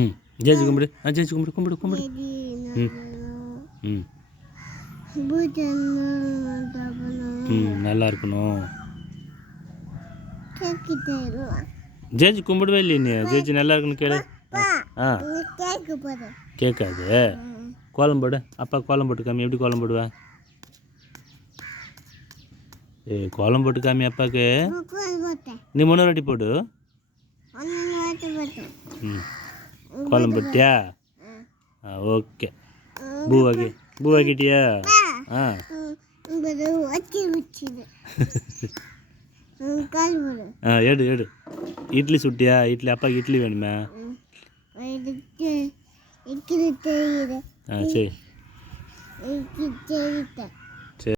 ம் ஜெயிச்சு கும்பிடு ஜெயிச்சு கும்பிடு கும்பிடு கும்பிடு ம் நல்லா இருக்கணும். ஜெயிச்சு கும்பிடுவே இல்லையே நீ. ஜெயிச்சு நல்லா இருக்குன்னு கேளு. கேட்காது. கோலம் போடு. அப்பா கோலம் போட்டு காமி. எப்படி கோலம் போடுவேன்? கோலம் போட்டு காமி அப்பாவுக்கு. நீ 3 வாட்டி போடு. ம் கோலம் போட்டியா? ஓகே. பூ ஆக்கிட்டியா? எடு. இட்லி சுட்டியா? இட்லி அப்பாவுக்கு இட்லி வேணுமே. சரி.